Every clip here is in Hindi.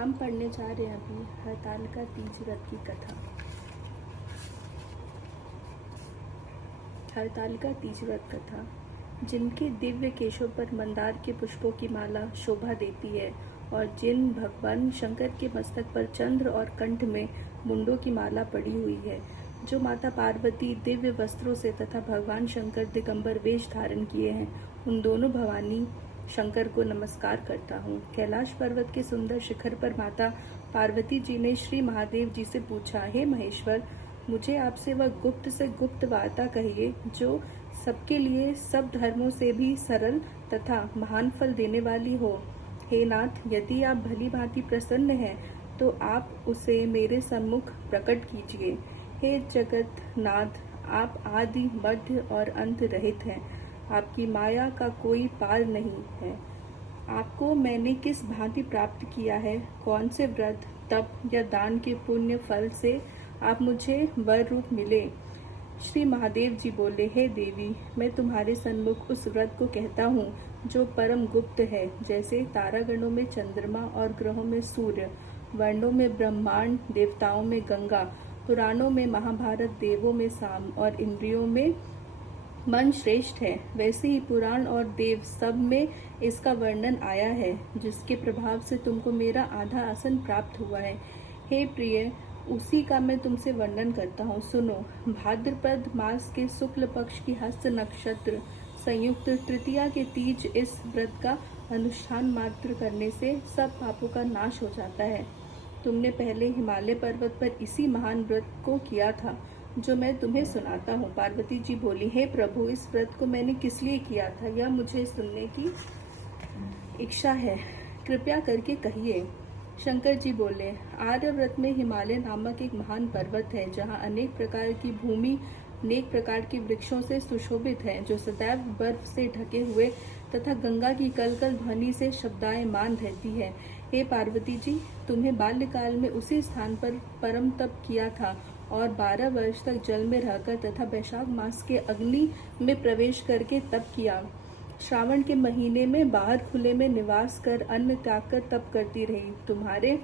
हम पढ़ने जा रहे हैं अभी हरतालिका तीज व्रत की कथा। हरतालिका तीज व्रत कथा। जिनके दिव्य केशों पर मंदार के पुष्पों की माला शोभा देती है और जिन भगवान शंकर के मस्तक पर चंद्र और कंठ में मुंडों की माला पड़ी हुई है, जो माता पार्वती दिव्य वस्त्रों से तथा भगवान शंकर दिगंबर वेश धारण किए हैं, उन दोनों भवानी शंकर को नमस्कार करता हूँ। कैलाश पर्वत के सुंदर शिखर पर माता पार्वती जी ने श्री महादेव जी से पूछा, हे महेश्वर, मुझे आपसे वह गुप्त से गुप्त वार्ता कहिए जो सबके लिए सब धर्मों से भी सरल तथा महान फल देने वाली हो। हे नाथ, यदि आप भली भांति प्रसन्न हैं तो आप उसे मेरे सम्मुख प्रकट कीजिए। हे जगत नाथ, आप आदि मध्य और अंत रहित हैं। आपकी माया का कोई पार नहीं है। आपको मैंने किस भांति प्राप्त किया है? कौन से व्रत, तप या दान के पुण्य फल से आप मुझे वर रूप मिले? श्री महादेव जी बोले, हे देवी, मैं तुम्हारे सन्मुख उस व्रत को कहता हूँ जो परम गुप्त है। जैसे तारागणों में चंद्रमा और ग्रहों में सूर्य, वर्णों में ब्रह्मांड, देवताओं में गंगा, पुराणों में महाभारत, देवों में साम और इंद्रियों में मन श्रेष्ठ है, वैसे ही पुराण और देव सब में इसका वर्णन आया है, जिसके प्रभाव से तुमको मेरा आधा आसन प्राप्त हुआ है। हे प्रिय, उसी का मैं तुमसे वर्णन करता हूँ, सुनो। भाद्रपद मास के शुक्ल पक्ष की हस्त नक्षत्र संयुक्त तृतीया के तीज इस व्रत का अनुष्ठान मात्र करने से सब पापों का नाश हो जाता है। तुमने पहले हिमालय पर्वत पर इसी महान व्रत को किया था जो मैं तुम्हें सुनाता हूँ। पार्वती जी बोली, हे प्रभु, इस व्रत को मैंने किस लिए किया था, यह मुझे सुनने की इच्छा है, कृपया करके कहिए। शंकर जी बोले, आर्यव्रत में हिमालय नामक एक महान पर्वत है, जहाँ अनेक प्रकार की भूमि अनेक प्रकार के वृक्षों से सुशोभित है, जो सदैव बर्फ से ढके हुए तथा गंगा की कलकल ध्वनि से शब्दायमान रहती है। हे पार्वती जी, तुम्हें बाल्यकाल में उसी स्थान पर परम तप किया था और 12 वर्ष तक जल में रहकर तथा वैशाख मास के अग्नि में प्रवेश करके तप किया। श्रावण के महीने में बाहर खुले में निवास कर अन्न त्याग कर तप करती रही। तुम्हारे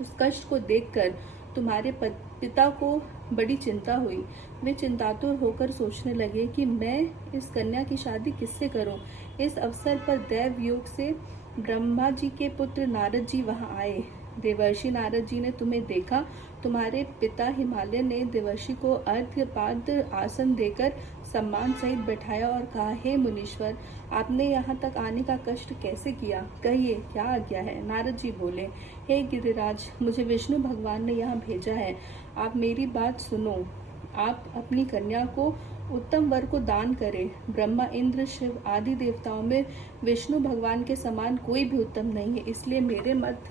उस कष्ट को देखकर तुम्हारे पिता को बड़ी चिंता हुई। वे चिंतातुर होकर सोचने लगे कि मैं इस कन्या की शादी किससे करूं। इस अवसर पर दैव योग से ब्रह्मा जी के पुत्र नारद जी वहां आए। देवर्षि नारद जी ने तुम्हें देखा। तुम्हारे पिता हिमालय ने देवर्षि को अर्घ्य पात्र आसन देकर सम्मान सहित बैठाया और कहा, हे मुनीश्वर, आपने यहाँ तक आने का कष्ट कैसे किया? कहिए, क्या आज्ञा है? नारद जी बोले, हे गिरिराज, मुझे विष्णु भगवान ने यहाँ भेजा है। आप मेरी बात सुनो। आप अपनी कन्या को उत्तम वर को दान करें। ब्रह्मा, इंद्र, शिव आदि देवताओं में विष्णु भगवान के समान कोई भी उत्तम नहीं है, इसलिए मेरे मत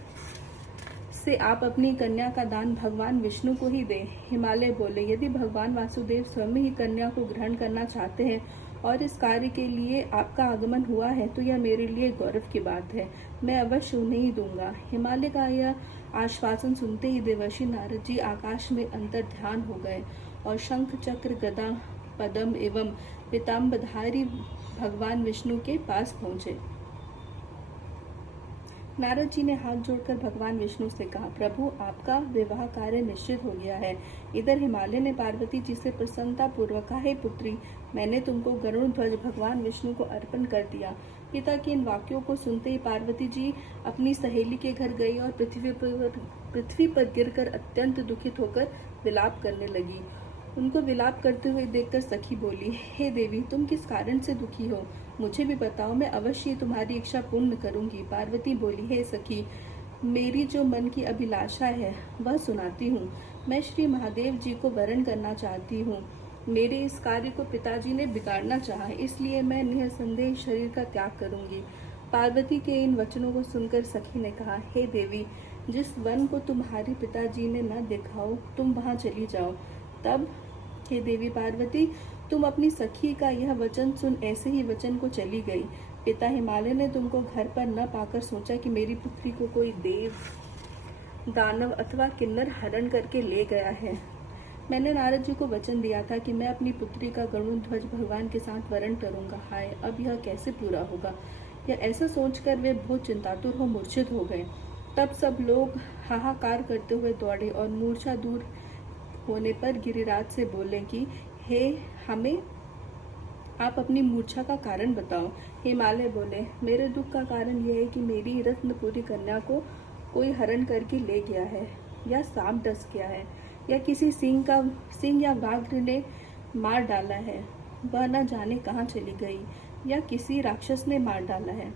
से आप अपनी कन्या का दान भगवान विष्णु को ही दें। हिमालय बोले, यदि भगवान वासुदेव स्वयं ही कन्या को ग्रहण करना चाहते हैं और इस कार्य के लिए आपका आगमन हुआ है तो यह मेरे लिए गौरव की बात है। मैं अवश्य उन्हें ही दूंगा। हिमालय का यह आश्वासन सुनते ही देवर्षि नारद जी आकाश में अंतर ध्यान हो गए और शंख, चक्र, गदा, पद्म एवं पीताम्बरधारी भगवान विष्णु के पास पहुंचे। नारद जी ने हाथ जोड़कर भगवान विष्णु से कहा, प्रभु, आपका विवाह कार्य निश्चित हो गया है। इधर हिमालय ने पार्वती जी से प्रसन्नता पूर्वक कहा, हे पुत्री, मैंने तुमको गरुड़ ध्वज भगवान विष्णु को अर्पण कर दिया। पिता के इन वाक्यों को सुनते ही पार्वती जी अपनी सहेली के घर गई और पृथ्वी पर गिरकर अत्यंत दुखित होकर विलाप करने लगी। उनको विलाप करते हुए देखकर सखी बोली, हे देवी, तुम किस कारण से दुखी हो? मुझे भी बताओ, मैं अवश्य तुम्हारी इच्छा पूर्ण करूंगी। पार्वती बोली, हे सखी, मेरी जो मन की अभिलाषा है वह सुनाती हूँ। मैं श्री महादेव जी को वरण करना चाहती हूँ। मेरे इस कार्य को पिताजी ने बिगाड़ना चाहा, इसलिए मैं निसंदेह शरीर का त्याग करूंगी। पार्वती के इन वचनों को सुनकर सखी ने कहा, हे देवी, जिस वन को तुम्हारे पिताजी ने न देखा हो, तुम वहां चली जाओ। तब हे देवी पार्वती, तुम अपनी सखी का यह वचन सुन ऐसे ही वचन को चली गई। पिता हिमालय ने तुमको घर पर न पाकर सोचा कि मेरी पुत्री को कोई देव, दानव अथवा किन्नर हरण करके ले गया है। मैंने नारद जी को वचन दिया था कि मैं अपनी पुत्री का गरुड़ ध्वज भगवान के साथ वरण करूंगा। हाय, अब यह कैसे पूरा होगा? यह ऐसा सोचकर वे बहुत चिंतातुर हो मूर्छित हो गए। तब सब लोग हाहाकार करते हुए दौड़े और मूर्छा दूर होने पर गिरिराज से बोले कि हे हमें आप अपनी मूर्छा का कारण बताओ। हिमालय बोले, मेरे दुख का कारण यह है कि मेरी रत्नपुरी कन्या को कोई हरण करके ले गया है, या सांप डस गया है, या किसी सिंह या व्याघ्र ने मार डाला है, वह न जाने कहाँ चली गई, या किसी राक्षस ने मार डाला है।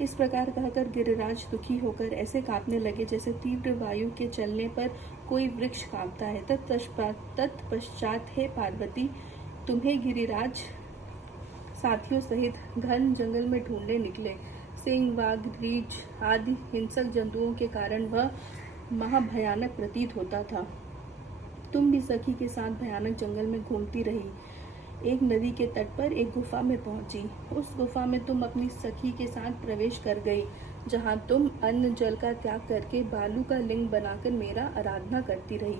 इस प्रकार कहकर गिरिराज दुखी होकर ऐसे कांपने लगे जैसे तीव्र वायु के चलने पर कोई वृक्ष कांपता है। तत्पश्चात हे पार्वती, तुम्हें गिरिराज साथियों सहित घन जंगल में ढूंढने निकले। सिंह, बाघ, रीछ आदि हिंसक जंतुओं के कारण वह महाभयानक प्रतीत होता था। तुम भी सखी के साथ भयानक जंगल में घूमती रही। एक नदी के तट पर एक गुफा में पहुंची। उस गुफा में तुम अपनी सखी के साथ प्रवेश कर गई, जहां तुम अन्न जल का त्याग करके बालू का लिंग बनाकर मेरा आराधना करती रही।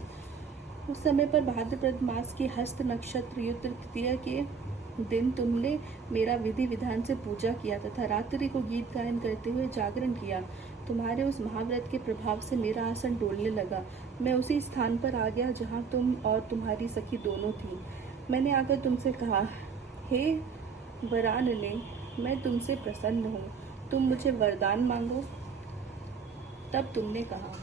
उस समय पर भाद्रपद मास के हस्त नक्षत्र युक्त तृतीया के दिन तुमने मेरा विधि विधान से पूजा किया तथा रात्रि को गीत गायन करते हुए जागरण किया। तुम्हारे उस महाव्रत के प्रभाव से मेरा आसन डोलने लगा। मैं उसी स्थान पर आ गया जहाँ तुम और तुम्हारी सखी दोनों थी। मैंने आकर तुमसे कहा, हे वरानने, मैं तुमसे प्रसन्न हूँ, तुम मुझे वरदान मांगो। तब तुमने कहा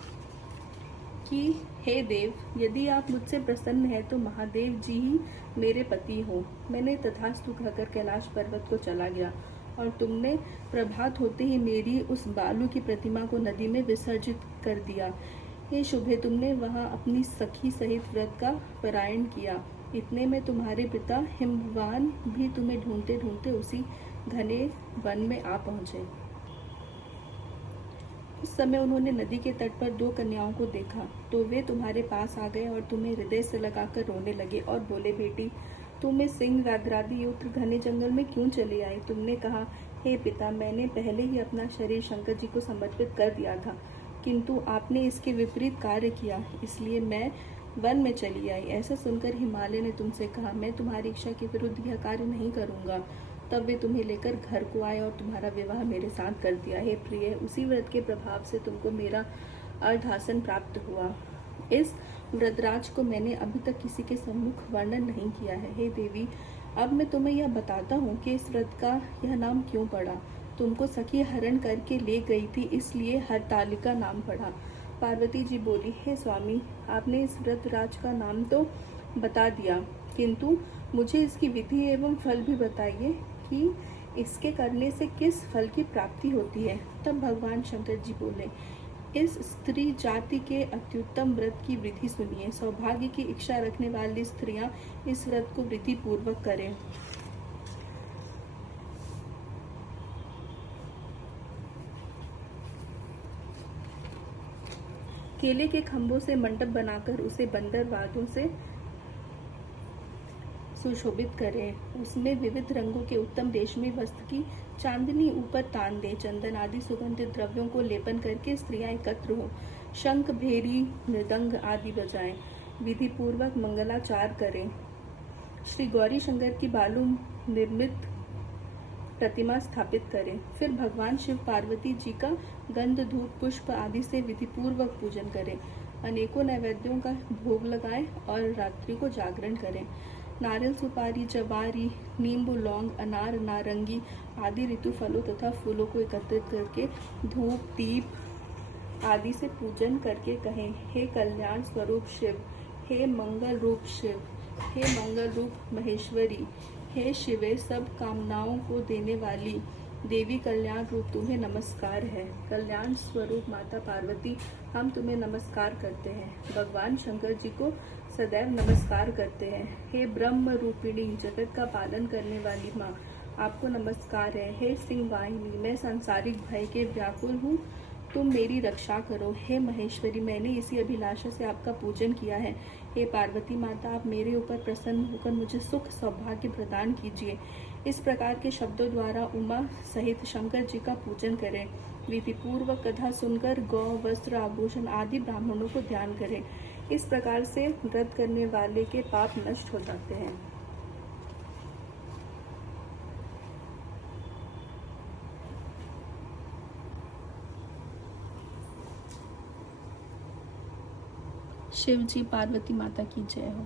कि हे देव, यदि आप मुझसे प्रसन्न हैं तो महादेव जी ही मेरे पति हो। मैंने तथास्तु कहकर कैलाश पर्वत को चला गया और तुमने प्रभात होते ही मेरी उस बालू की प्रतिमा को नदी में विसर्जित कर दिया। हे शुभे, तुमने वहां अपनी सखी सहित व्रत का पारायण किया। इतने में तुम्हारे पिता हिमवान भी तुम्हें ढूंढते ढूंढते उसी घने वन में आ पहुंचे। उस समय उन्होंने नदी के तट पर दो कन्याओं को देखा तो वे तुम्हारे पास आ गए और तुम्हें हृदय से लगाकर रोने लगे और बोले, बेटी, तुम इस सिंह व्याघ्रादि युक्त घने जंगल में क्यों चले आए? तुमने कहा, हे पिता, मैंने पहले ही अपना शरीर शंकर जी को समर्पित कर दिया था, किंतु आपने इसके विपरीत कार्य किया, इसलिए मैं वन में चली आई। ऐसा सुनकर हिमालय ने तुमसे कहा, मैं तुम्हारी इच्छा के विरुद्ध यह कार्य नहीं करूंगा। तब वे तुम्हें लेकर घर को आए और तुम्हारा विवाह मेरे साथ कर दिया। हे प्रिय, उसी व्रत के प्रभाव से तुमको मेरा अर्धासन प्राप्त हुआ। इस व्रतराज को मैंने अभी तक किसी के सम्मुख वर्णन नहीं किया है। हे देवी, अब मैं तुम्हें यह बताता हूँ कि इस व्रत का यह नाम क्यों पड़ा। तुमको सखी हरण करके ले गई थी, इसलिए हरतालिका नाम पड़ा। पार्वती जी बोली, हे स्वामी, आपने इस व्रतराज का नाम तो बता दिया, किंतु मुझे इसकी विधि एवं फल भी बताइए कि इसके करने से किस फल की प्राप्ति होती है। तब भगवान शंकर जी बोले, इस स्त्री जाति के अत्युत्तम व्रत की विधि सुनिए। सौभाग्य की इच्छा रखने वाली स्त्रियां इस व्रत को विधि पूर्वक करें। केले के खंभों से मंडप बनाकर उसे बंदरवादों से सुशोभित करें। उसमें विविध रंगों के उत्तम रेशमी वस्त्र की चांदनी ऊपर तान दे। चंदन आदि सुगंधित द्रव्यों को लेपन करके स्त्रियां एकत्र हो। शंख, भेरी, मृदंग आदि बजाएं। विधि पूर्वक मंगलाचार करें। श्री गौरी शंकर की बालू निर्मित प्रतिमा स्थापित करें। फिर भगवान शिव पार्वती जी का गंध, धूप, पुष्प आदि से विधि पूर्वक पूजन करें। अनेकों नैवेद्यों का भोग लगाएं और रात्रि को जागरण करें। नारियल, सुपारी, जवारी, नींबू, लौंग, अनार, नारंगी आदि ऋतु फलों तथा फूलों को एकत्रित करके धूप, दीप आदि से पूजन करके कहें, हे कल्याण स्वरूप शिव, हे मंगल रूप शिव, हे मंगल रूप महेश्वरी, हे शिवे, सब कामनाओं को देने वाली देवी, कल्याण रूप तुम्हें नमस्कार है। कल्याण स्वरूप माता पार्वती, हम तुम्हें नमस्कार करते हैं। भगवान शंकर जी को सदैव नमस्कार करते हैं। हे ब्रह्म रूपिणी, जगत का पालन करने वाली माँ, आपको नमस्कार है। हे सिंह वाहिनी, मैं सांसारिक भय के व्याकुल हूँ, तुम मेरी रक्षा करो। हे महेश्वरी, मैंने इसी अभिलाषा से आपका पूजन किया है। हे पार्वती माता, आप मेरे ऊपर प्रसन्न होकर मुझे सुख सौभाग्य प्रदान कीजिए। इस प्रकार के शब्दों द्वारा उमा सहित शंकर जी का पूजन करें। विधि पूर्वक कथा सुनकर गौ, वस्त्र, आभूषण आदि ब्राह्मणों को ध्यान करें। इस प्रकार से व्रत करने वाले के पाप नष्ट हो जाते हैं। शिव जी पार्वती माता की जय हो।